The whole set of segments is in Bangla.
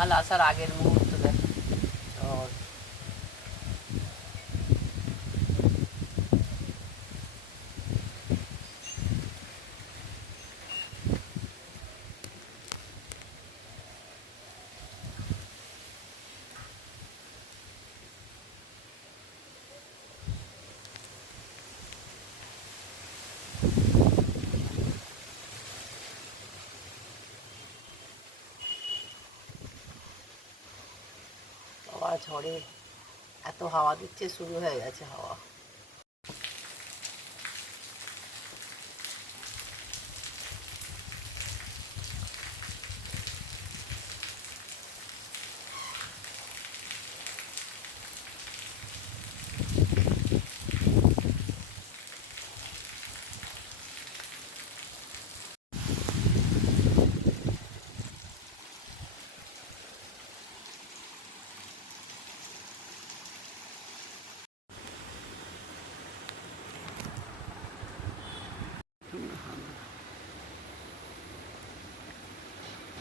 রেমাল আসার আগের মুহূর্ত দেখ ঝড় বাবা ঝড়ে এত হাওয়া দিচ্ছে শুরু হয়ে গেছে হাওয়া।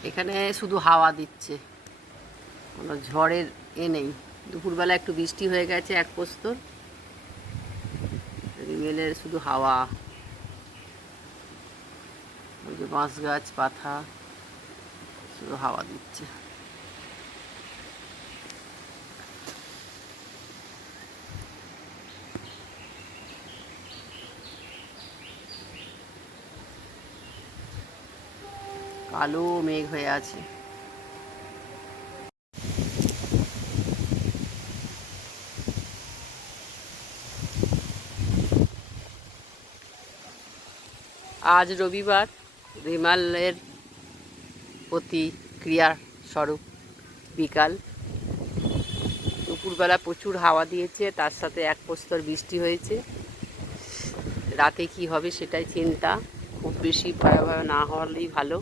এখানে শুধু হাওয়া দিচ্ছে। কোনো ঝড়ের এ নেই। দুপুরবেলা একটু বৃষ্টি হয়ে গেছে এক পোস্তর রিমেলের শুধু হাওয়া। ওই যে বাঁশ গাছ, পাতা, শুধু হাওয়া দিচ্ছে। কালো মেঘ হয়ে আছে। আজ রবিবার রিমালের প্রতি ক্রিয়া স্বরূপ। বিকাল দুপুরবেলা প্রচুর হাওয়া দিয়েছে, তার সাথে এক প্রস্তর বৃষ্টি হয়েছে। রাতে কি হবে সেটাই চিন্তা, খুব বেশি ভয়াবহ না হলেই ভালো।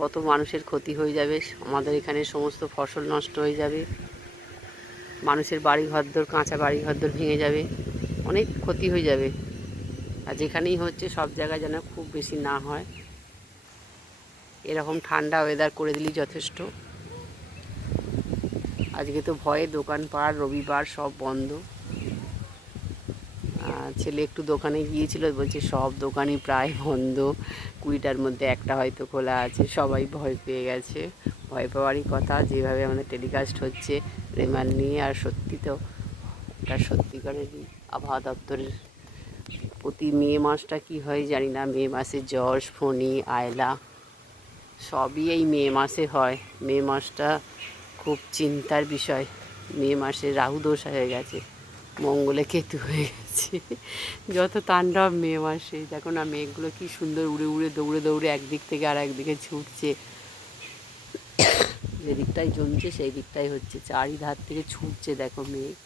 কত মানুষের ক্ষতি হয়ে যাবে, আমাদের এখানে সমস্ত ফসল নষ্ট হয়ে যাবে, মানুষের বাড়ি ঘরদোর কাঁচা বাড়ি ঘরদোর ভেঙে যাবে, অনেক ক্ষতি হয়ে যাবে। আর যেখানেই হচ্ছে সব জায়গায় যেন খুব বেশি না হয়। এরকম ঠান্ডা ওয়েদার করে দিলেই যথেষ্ট। আজকে তো ভয়ে দোকানপাট, রবিবার সব বন্ধ। ছেলে একটু দোকানে গিয়েছিল, বলছে সব দোকানই প্রায় বন্ধ। কুড়িটার মধ্যে একটা হয়তো খোলা আছে, সবাই ভয় পেয়ে গেছে। ভয় পাওয়ারই কথা, যেভাবে আমাদের টেলিকাস্ট হচ্ছে, রেমাল নিয়ে, আর সত্যি তো এটা সত্যিকারেরই আবহাওয়া দপ্তরের প্রতি মে মাসটা কি হয় জানি না, মে মাসে যশ ফণি, আয়লা, সবই এই মে মাসে হয়। মে মাসটা খুব চিন্তার বিষয়, মে মাসে রাহু দোষ হয়ে গেছে। মঙ্গলে কেতু হয়ে গেছে। যত তাণ্ডব মে মাসে দেখো না মেঘগুলো কি সুন্দর উড়ে উড়ে দৌড়ে দৌড়ে একদিক থেকে আর একদিকে ছুটছে। যে দিকটাই জমছে সেই দিকটাই হচ্ছে, চারিধার থেকে ছুটছে দেখো মেঘ।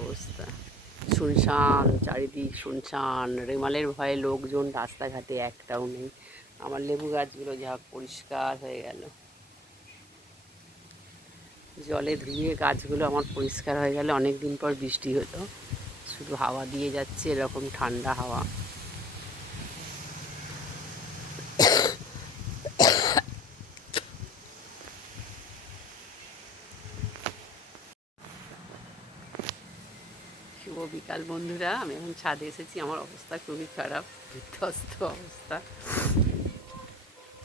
অবস্থা? শুনশান, চারিদিক শুনশান, রেমালের ভয়ে লোকজন রাস্তাঘাটে একটাও নেই। আমার লেবু গাছগুলো যা পরিষ্কার হয়ে গেল। জলে ধুয়ে গাছগুলো আমার পরিষ্কার হয়ে গেল অনেক দিন পর বৃষ্টি হলো শুধু হাওয়া দিয়ে যাচ্ছে, এরকম ঠান্ডা হাওয়া। শুভ বিকাল বন্ধুরা, আমি এখন ছাদে এসেছি, আমার অবস্থা খুবই খারাপ, বিধ্বস্ত অবস্থা।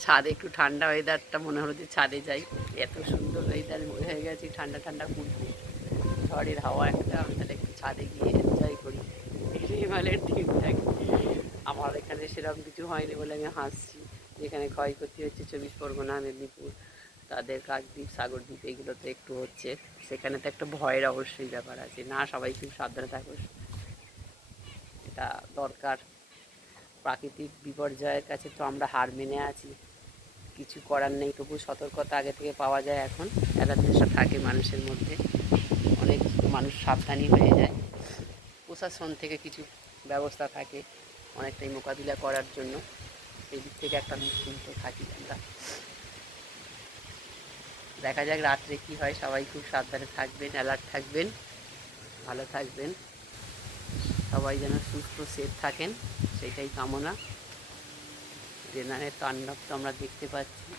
ছাদে একটু ঠান্ডা ওয়েদারটা মনে হলো যে ছাদে যাই। এত সুন্দর ওয়েদার হয়ে গেছে, ঠান্ডা ঠান্ডা কুলকুল ঝড়ের হাওয়া একটা, আমি তাহলে একটু ছাদে গিয়ে এনজয় করি। হিমালয়ের দিনটাকে আমার এখানে সেরকম কিছু হয়নি বলে আমি হাসছি। যেখানে ক্ষয়ক্ষতি হচ্ছে চব্বিশ পরগনা, মেদিনীপুর, তাদের কাকদ্বীপ, সাগরদ্বীপ, এগুলোতে একটু হচ্ছে। সেখানে তো একটা ভয়ের অবশ্যই ব্যাপার আছে। না, সবাই খুব সাবধানে থাকো। এটা দরকার। প্রাকৃতিক বিপর্যয়ের কাছে তো আমরা হার মেনে আছি। কিছু করার নেই তবু সতর্কতা আগে থেকে পাওয়া যায় এখন। অ্যালার্টনেসটা থাকে মানুষের মধ্যে। অনেক মানুষ সাবধানী হয়ে যায়। প্রশাসন থেকে কিছু ব্যবস্থা থাকে অনেকটাই মোকাবিলা করার জন্য। সেই দিক থেকে একটা নিশ্চিন্ত থাকি আমরা। দেখা যাক রাত্রে কি হয়, সবাই খুব সাবধানে থাকবেন অ্যালার্ট থাকবেন, ভালো থাকবেন। সবাই যেন সুস্থ সেফ থাকেন, সেটাই কামনা। জেনারের তাণ্ডব তো আমরা দেখতে পাচ্ছি।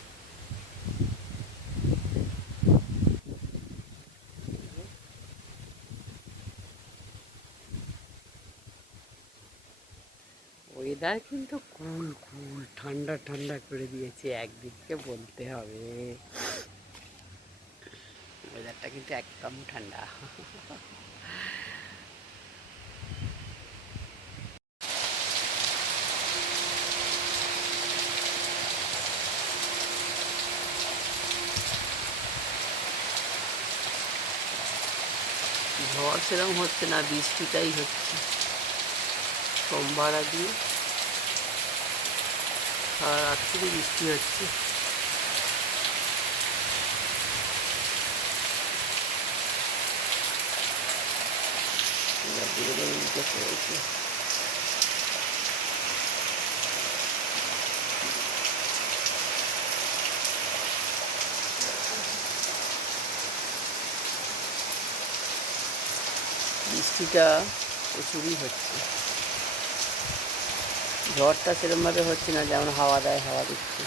ওয়েদার কিন্তু কুল কুল ঠান্ডা ঠান্ডা করে দিয়েছে একদিককে বলতে হবে। ওয়েদারটা কিন্তু একদম ঠান্ডা। ঝড় সেরকম হচ্ছে না বৃষ্টিটাই হচ্ছে। সোমবার আগে সারা রাত্রি বৃষ্টি হচ্ছে। এবার বৃষ্টিটা প্রচুরই হচ্ছে। ঝড়টা সেরকমভাবে হচ্ছে না যেমন হাওয়া দেয় হাওয়া দিচ্ছে।